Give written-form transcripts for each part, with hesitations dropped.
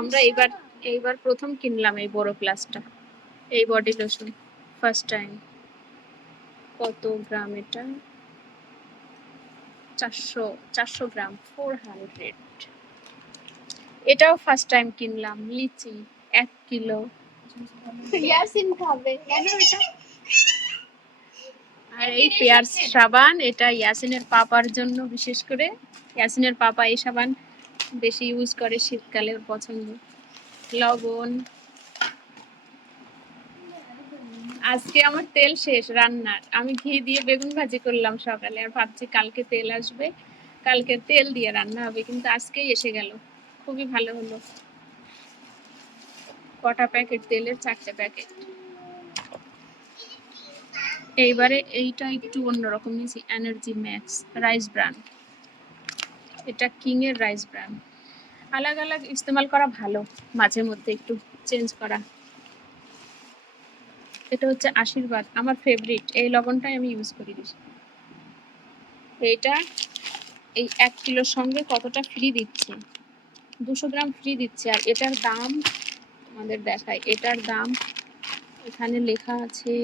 আমরা এইবার প্রথম কিনলাম এই বড় প্লাসটা, এই বডি লোশন ফার্স্ট টাইম। কত গ্রাম এটা? 400 গ্রাম, 400। এটাও ফার্স্ট টাইম কিনলাম। লিচি 1 কিলো। ইয়াসিন খাবে কেন এটা? আর এই পেয়ার্স সাবান, এটা ইয়াসিনের পাপার জন্য, বিশেষ করে ইয়াসিনের পাপা এই সাবান বেশি ইউজ করে শীতকালে, ওর পছন্দ। লবণ। আজকে আমার তেল শেষ রান্নার, আমি ঘি দিয়ে বেগুন ভাজি করলাম সকালে, আর ভাবছি কালকে তেল আসবে, কালকে তেল দিয়ে রান্না হবে, কিন্তু আজকেই এসে গেল। খুবই ভালো হলো। কটা প্যাকেট তেলের? 4টে প্যাকেট। এইবারে এইটা একটু অন্যরকম নিয়েছি, এনার্জি ম্যাক্স রাইস ব্রান। এটা কিং এর রাইস ব্রান। আলাদা আলাদা ইস্তেমাল করা ভালো, মাঝে মধ্যে একটু চেঞ্জ করা। এটা হচ্ছে আশীর্বাদ, আমার ফেভারিট। এই লবণটাই আমি ইউজ করি বেশি। এইটা এই 1 কিলোর সঙ্গে কতটা ফ্রি দিচ্ছে? 200 গ্রাম ফ্রি দিচ্ছে। আর এটার দাম আমাদের দেখায়, এটার দাম এখানে লেখা আছে,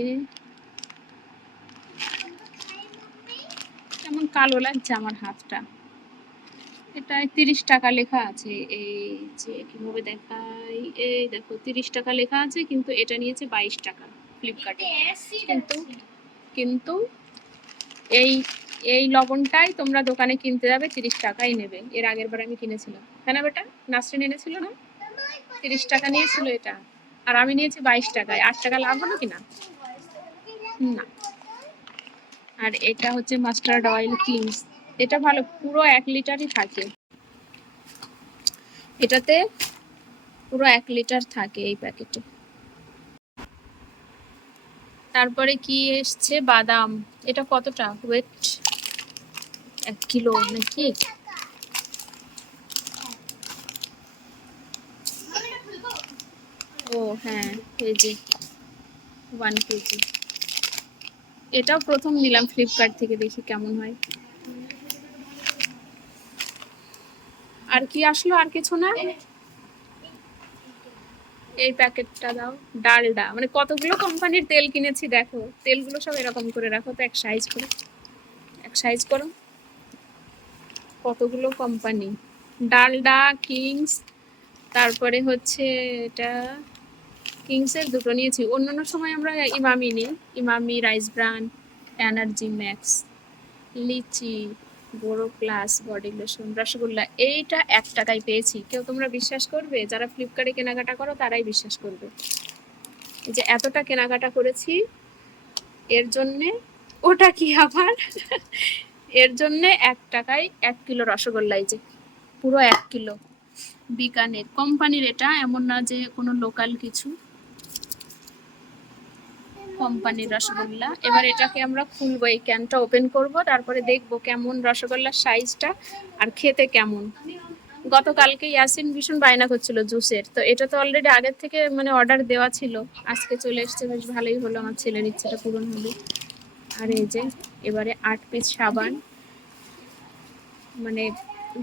কেমন কালো লাগছে আমার হাতটা, এটা 30 টাকা লেখা আছে। এই যে কিভাবে দেখাই, এই দেখো 30 টাকা লেখা আছে, কিন্তু এটা নিয়েছে 22 টাকা ফ্লিপকার্টে। কিন্তু এই এই লবণটাই তোমরা দোকানে কিনতে যাবে 30 টাকাই নেবে। এর আগের বার আমি কিনেছিলাম, তাই না বেটা? নাসরিন এনেছিল না, 30 টাকা নিয়েছিল এটা, আর আমি নিয়েছি 22 টাকায়। 8 টাকা লাভ হলো কিনা? না। আর এটা হচ্ছে মাস্টার্ড অয়েল কিংস, এটা ভালো, পুরো 1 লিটারই থাকে এটাতে, পুরো 1 লিটার থাকে এই প্যাকেটে। তারপরে কি এসছে? বাদাম। এটা কতটা ওয়েট? 1 কিলো নাকি? ও হ্যাঁ, এই যে 1 কেজি। এটাও প্রথম নিলাম ফ্লিপকার্ট থেকে, দেখি কেমন হয়। আর কি আসলো? আর কিছু না, এই প্যাকেটটা দাও। ডালডা, মানে কতগুলো কোম্পানির তেল কিনেছি দেখো, তেলগুলো সব এরকম করে রাখো তো, এক সাইজ করে, এক সাইজ করো। কতগুলো কোম্পানি, ডালডা, কিংস, তারপরে হচ্ছে এটা কিংসের দুটো নিয়েছি। অন্যান্য সময় আমরা ইমামি নিই, Emami, rice bran, energy max, লিচি, Boro plus, body lotion, rasgulla. এইটা 1 টাকায় পেয়েছি। কেউ তোমরা বিশ্বাস করবে? যারা ফ্লিপকার্টে কেনাকাটা করো তারাই বিশ্বাস করবে, এই যে এতটা কেনাকাটা করেছি এর জন্যে। ওটা কি আবার? এর জন্যে 1 টাকায় 1 কিলো রসগোল্লা, এই যে পুরো 1 কিলো। বিকানের কোম্পানির এটা, এমন না যে কোনো লোকাল কিছু, কোম্পানির রসগোল্লা। এবার এটাকে আমরা খুলবো, এই ক্যানটা ওপেন করব, তারপরে দেখবো কেমন রসগোল্লার সাইজটা আর খেতে কেমন। গতকালকে ইয়াসিন ভীষণ বায়না করছিল জুসের, তো এটা তো অলরেডি আগের থেকে মানে অর্ডার দেওয়া ছিল, আজকে চলে এসছে, বেশ ভালোই হলো, আমার ছেলের ইচ্ছেটা পূরণ হলো। আর এই যে এবারে 8 পিস সাবান, মানে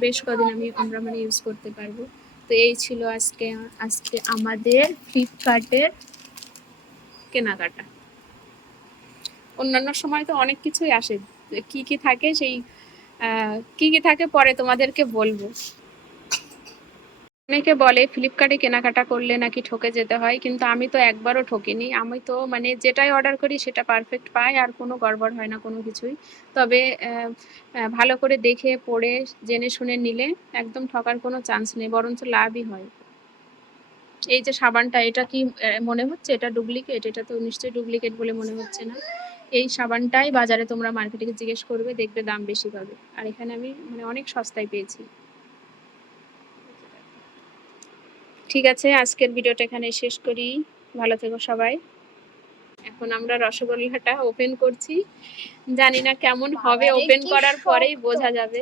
বেশ কদিন আমরা মানে ইউজ করতে পারবো। তো এই ছিল আজকে আমাদের ফ্লিপকার্টের কেনাকাটা। অন্যান্য সময় তো অনেক কিছুই আসে, কি কি থাকে সেই কি কি থাকে পরে তোমাদেরকে বলবো। অনেকে বলে ফ্লিপকার্টে কেনাকাটা করলে নাকি ঠকে যেতে হয়, কিন্তু আমি তো একবারও ঠকিনি। আমি তো মানে যেটাই অর্ডার করি সেটা পারফেক্ট পাই, আর কোনো গড়বড় হয় না কোনো কিছুই। তবে ভালো করে দেখে পড়ে জেনে শুনে নিলে একদম ঠকার কোনো চান্স নেই, বরঞ্চ লাভই হয়। এই যে সাবানটা, এটা কি মনে হচ্ছে এটা ডুপ্লিকেট? এটা তো নিশ্চয়ই ডুপ্লিকেট বলে মনে হচ্ছে না। এই সাবানটাই বাজারে তোমরা মার্কেটে জিজ্ঞেস করবে, দেখবে দাম বেশি পাবে, আর এখানে আমি মানে অনেক সস্তায় পেয়েছি। ঠিক আছে, আজকের ভিডিওটা এখানে শেষ করি। ভালো থেকো সবাই। এখন আমরা রসগোল্লাটা ওপেন করছি, জানি না কেমন হবে, ওপেন করার পরেই বোঝা যাবে।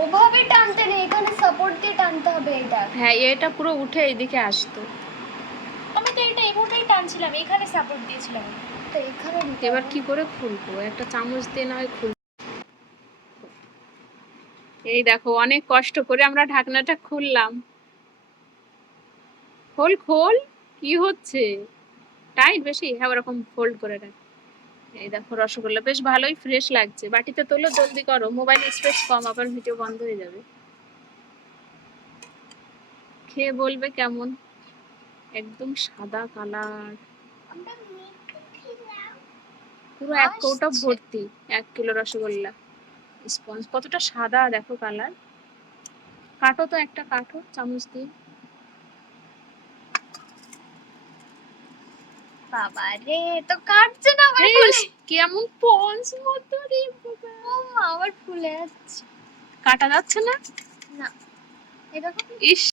ওভাবে টানতে নেই, এখানে সাপোর্ট দিয়ে টানতে হবে। এটা হ্যাঁ, এটা পুরো উঠে এইদিকে আসতো। আমি তো এটা এইভাবেই টানছিলাম, এখানে সাপোর্ট দিয়েছিলাম, তো এখানে এবার কি করে খুলবো? একটা চামচ দিয়ে না হয় খুলবো। এই দেখো অনেক কষ্ট করে আমরা ঢাকনাটা খুললাম। খোল খোল, কি হচ্ছে? টাইট বেশি? হ্যাঁ ওরকম ফোল্ড করে রাখ। এই দেখো রসগোল্লা বেশ ভালোই ফ্রেশ লাগছে। বাটিতে তোলো, জলদি করো, মোবাইল স্পেস কম, আবার ভিডিও বন্ধ হয়ে যাবে। খেয়ে বলবে কেমন। একদম সাদা কালার, আমরা মিঠু খেলাম। পুরো এক কৌটা আসছে। ভর্তি। 1 কিলো রসগোল্লা। স্পঞ্জ কতটা সাদা দেখো কালার। কাটো তো, একটা কাটো চামচ দিয়ে। বাবা রে, তো কাটছে না আমার এই ফুলে। কেমন পঞ্চ মতো রে বাবা। ও মা, আমার ফুলে যাচ্ছে। কাটা যাচ্ছে না। না, এই দেখো। ইস